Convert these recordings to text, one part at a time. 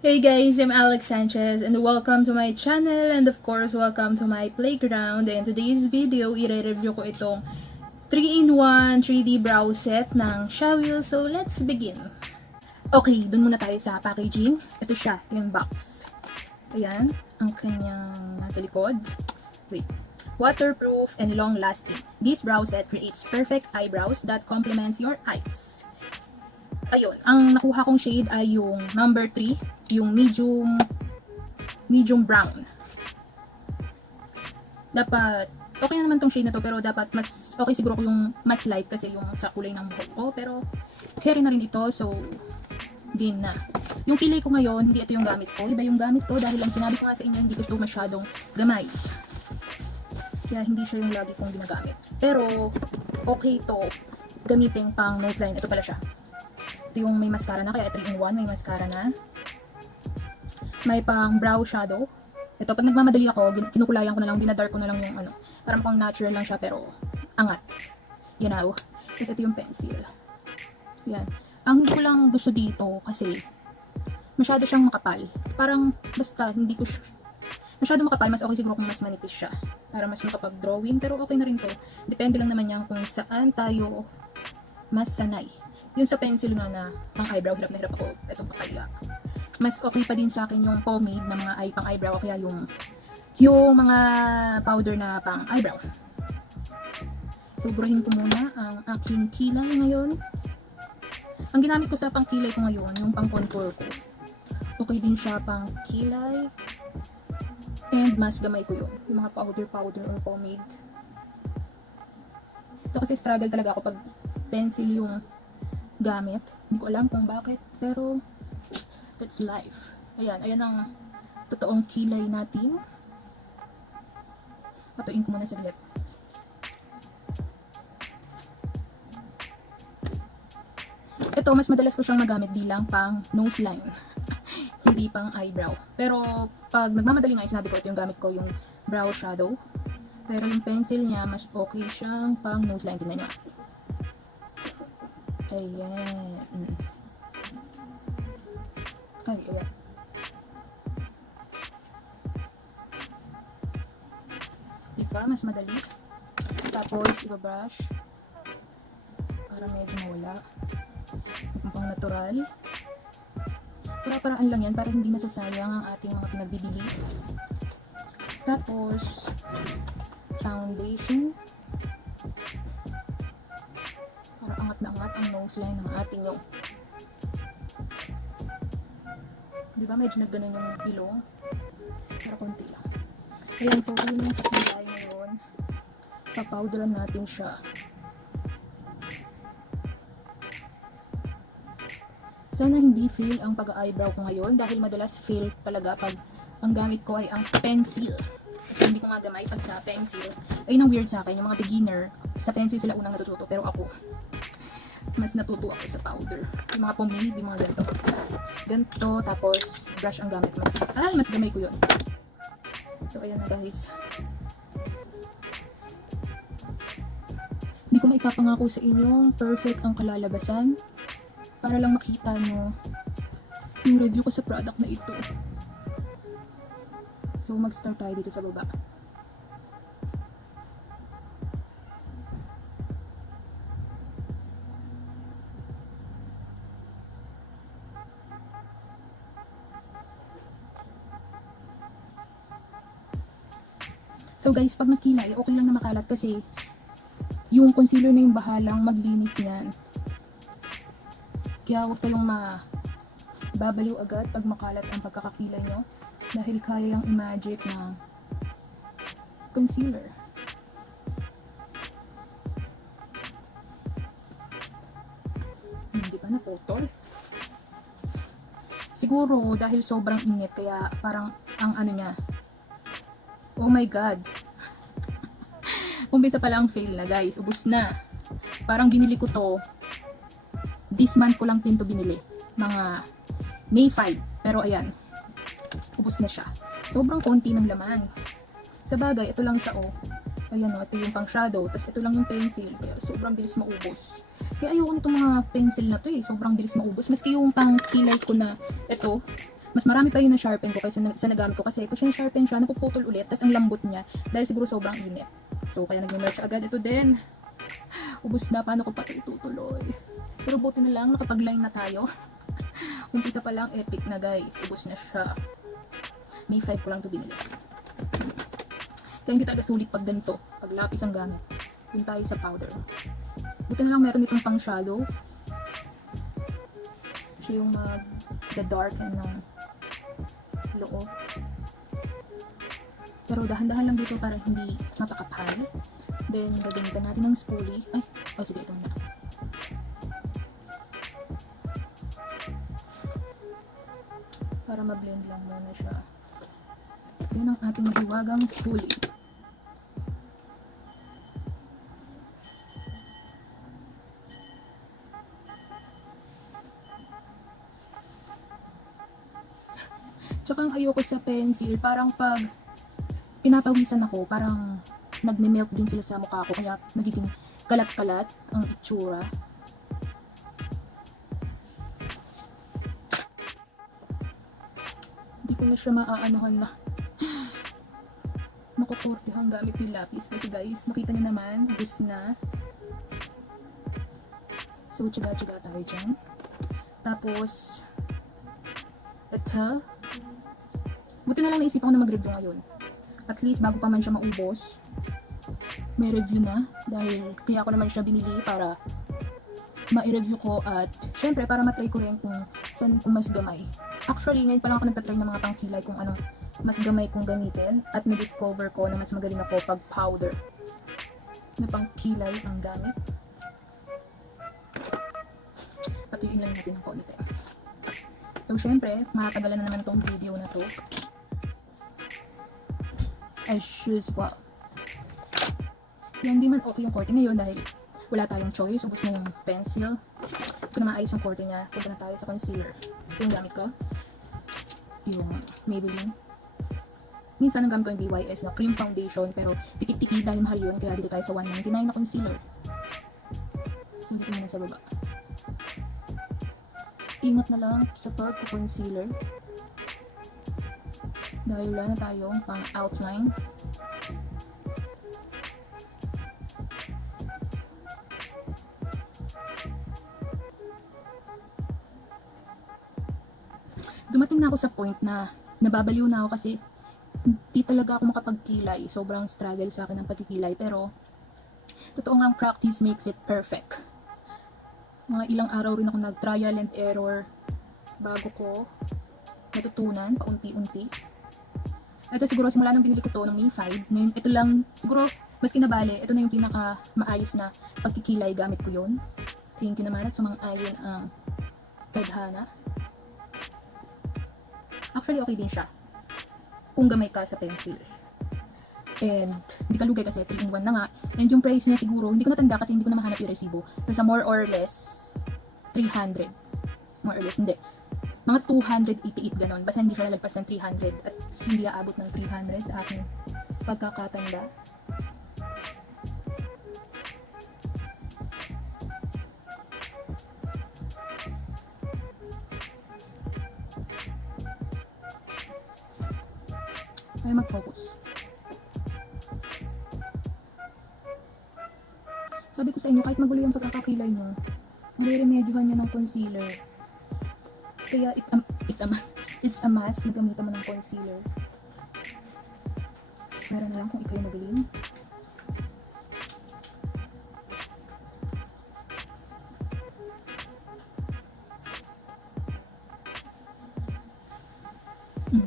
Hey guys, I'm Alex Sanchez and welcome to my channel and of course welcome to my playground. And today's video, i-review ko itong 3-in-1 3D brow set ng Shawil. So let's begin. Okay, dun muna tayo sa packaging. Ito siya, yung box. Ayan, ang kanyang nasa likod. Wait. Waterproof and long-lasting. This brow set creates perfect eyebrows that complements your eyes. Ayun, ang nakuha kong shade ay yung number 3, yung medium brown. Dapat, okay na naman tong shade na to, pero dapat mas, okay siguro ko yung mas light kasi yung sa kulay ng buhok ko, pero carry na rin ito, so, din na. Yung kilay ko ngayon, hindi ito yung gamit ko, iba yung gamit ko dahil lang sinabi ko nga sa inyo, hindi ko ito masyadong gamay. Kaya hindi siya yung lagi kong ginagamit. Pero, okay to gamitin pang nose line. Ito pala siya. Ito yung may mascara na, kaya 3-in-1, may mascara na. May pang brow shadow. Ito, pag nagmamadali ako, kinukulayan ko na lang, dinadark ko na lang yung ano. Parang pang natural lang siya, pero angat. You know? Kasi ito yung pencil. Yan. Ang hindi ko lang gusto dito, kasi masyado siyang makapal. Parang, basta, hindi ko masyado makapal, mas okay siguro kung mas manipis siya. Para mas makapag-drawing, pero okay na rin to. Depende lang naman yan kung saan tayo mas sanay. Yung sa pencil nga na pang eyebrow, hirap na hirap ako itong pakaya. Mas okay pa din sa akin yung pomade na mga pang eyebrow, kaya yung mga powder na pang eyebrow. So, burahin ko muna ang aking kilay ngayon. Ang ginamit ko sa pang kilay ko ngayon, yung pang contour ko. Okay din siya pang kilay. And mas gamay ko yun. Yung mga powder or pomade. Ito kasi struggle talaga ako pag pencil yung gamit. Hindi ko alam kung bakit, pero that's life. Ayan ang totoong kilay natin. Patuin ko muna sa bilet. Ito, mas madalas ko siyang magamit bilang pang nose line. Hindi pang eyebrow. Pero pag nagmamadali nga, sinabi ko ito yung gamit ko, yung brow shadow. Pero yung pencil niya, mas okay siyang pang nose line. Tingnan nyo. Ayan. Ayan. Diba? Mas madali. Tapos, ibabrush. Para medyo mawala. Pang natural. Para-paraan lang yan. Para hindi nasasayang ang ating mga pinagbibili. Tapos, foundation. Para angat na angat ang nose line ng ating yung. Diba medyo nagganon yung ilong? Para konti lang. Ayan, so yun yung sa kilay ngayon. Papowderan natin siya. Sana hindi fail ang pag-eyebrow ko ngayon dahil madalas fail talaga pag ang gamit ko ay ang pencil. Kasi hindi ko nga gamay pag sa pencil. Ayun ang weird sa akin, yung mga beginner, sa pencil sila unang natututo, pero ako, mas natuto ako sa powder. Yung mga pomade, yung mga ganito. Ganito, tapos brush ang gamit. Mas gamay ko yun. So, ayan na guys. Hindi ko maipapangako sa inyo perfect ang kalalabasan. Para lang makita nyo yung review ko sa product na ito. So, mag-start tayo dito sa baba. So guys, pag nakilay, okay lang na makalat kasi yung concealer na yung bahalang maglinis yan. Kaya huwag kayong babaliw agad pag makalat ang pagkakakilay nyo dahil kaya yung i-magic ng concealer. Hindi pa naputol. Siguro dahil sobrang init kaya parang ang ano niya. Oh my god. Umpisa pala ang fail na guys. Ubus na. Parang binili ko to. This month ko lang din to binili. Mga May 5. Pero ayan. Ubus na siya. Sobrang konti ng laman. Sa bagay, ito lang siya oh. Ayan o, ito yung pang shadow. Tapos ito lang yung pencil. Kaya sobrang bilis maubos. Kaya ayoko nitong mga pencil na to eh. Sobrang bilis maubos. Maski yung pang kilay ko na ito, Mas marami pa yung na-sharpen ko kaysa sa nagamit ko kasi pag siya-sharpen siya, napuputol ulit, tas ang lambot niya dahil siguro sobrang init. So, kaya nag-merge agad. Ito din. Ubus na, paano ko pa ito itutuloy? Pero buti na lang, nakapag-line na tayo. Umpisa pa lang, epic na guys. Ubus na siya. May 5 ko lang ito binili. Kaya hindi talaga sulit pag ganito. Pag lapis ang gamit. Dun tayo sa powder. Buti na lang meron itong pang shadow. Siya yung the darken ng loob. Pero dahan-dahan lang dito para hindi mapakapal. Then, gagamitan natin ng spoolie. Ay, oh sige, ito na. Para ma-blend lang muna siya. Yan ang ating hiwagang spoolie. Tsaka ang ayoko sa pencil, parang pag pinapawisan ako, parang nagme-melt din sila sa mukha ko, kaya nagiging kalat-kalat ang itsura. Hindi ko na siya maaanohan na makukurtihan gamit yung lapis kasi guys, nakita niyo naman, ubus na. So, tsaga-tsaga tayo dyan. Tapos, ito. Buti na lang naisip ako na mag-review ngayon. At least bago pa man siya maubos, may review na. Dahil kaya ako naman siya binili para ma-review ko at syempre para matry ko rin kung saan kung mas gamay. Actually, ngayon pa lang ako nagtatry ng mga pangkilay kung anong mas gamay kong gamitin. At na-discover ko na mas magaling ako pag powder na pangkilay ang gamit. Patuyuin lang natin ng konti. So, syempre, makatagalan na naman itong video na to. As usual. Yan, di man okay yung korte ngayon dahil wala tayong choice. Ubus na yung pencil. Kung na maayos yung korte niya, punta na tayo sa concealer. Ito yung gamit ko. Yung Maybelline. Minsan ang gamit ko yung BYS na cream foundation pero tikit-tiki dahil mahal yun kaya dito tayo sa 199 na concealer. So, dito muna sa baba. Ingat na lang sa pag-concealer. Dahil wala na tayong pang outline. Dumating na ako sa point na nababaliw na ako kasi hindi talaga ako makapagkilay. Sobrang struggle sa akin ang pagkikilay. Pero, totoo nga ang practice makes it perfect. Mga ilang araw rin ako nag-trial and error bago ko natutunan paunti-unti. Ito siguro simula nung binili ko to ng May 5. Ngayon, ito lang, siguro, mas kinabali, ito na yung pinaka maayos na pagkikilay gamit ko yun. Thank you naman at sa mga ayon ang tadhana. Actually, okay din siya. Kung gamay ka sa pencil. And, hindi ka lugay kasi 3-in-1 na nga. And yung price niya siguro, hindi ko natanda kasi hindi ko na mahanap yung resibo. Basta more or less, 300. More or less, hindi. Mga 288 ganon. Basta hindi siya lalagpas ng 300 at hindi aabot ng 300 sa aking pagkakatanda. Ay, mag-focus. Sabi ko sa inyo, kahit magulo yung pagkakakilay nyo, mariremedyohan nyo ng concealer. Kaya it's a must na gamitan mo ng concealer. Meron na lang kung ikaw yung magaling.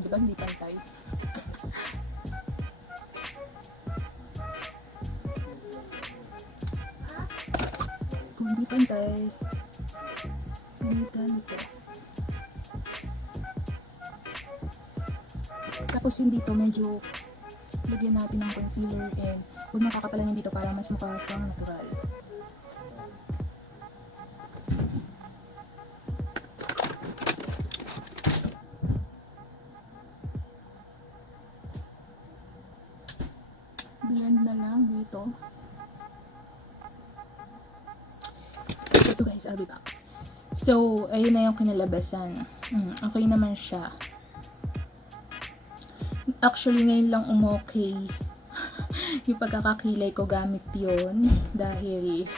Diba? Hindi pantay. Kung hindi pantay, gamitan ito. Tapos yung dito, medyo lagyan natin ng concealer and huwag makakapalan yung dito para mas mukha siyang natural. Blend na lang dito. So guys, I'll be back. So, ayun na yung kinalabasan. Okay naman siya. Actually, ngayon lang umokay yung pagkakakilay ko gamit yon dahil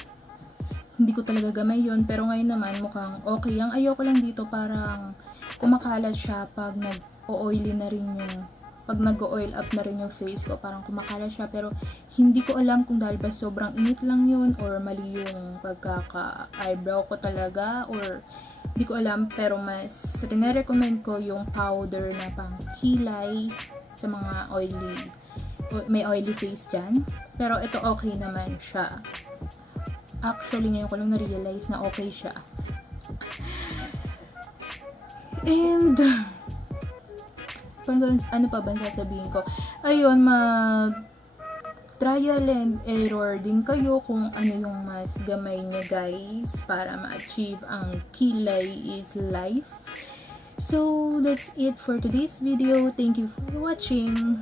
hindi ko talaga gamay yon, pero ngayon naman mukhang okay. Ang ayoko lang dito parang kumakalat siya pag nag-oily na rin yung pag nag-oil up na rin yung face ko, parang kumakalat siya, pero hindi ko alam kung dahil ba sobrang init lang yun or mali yung pagkaka-eyebrow ko talaga, or hindi ko alam. Pero mas rene-recommend ko yung powder na pang kilay sa mga may oily face dyan, pero ito okay naman siya. Actually, ngayon ko lang na-realize na okay siya. And ano pa ba sasabihin ko? Ayun, trial and error din kayo kung ano yung mas gamay nyo, guys, para ma-achieve ang kilay is life. So, that's it for today's video. Thank you for watching.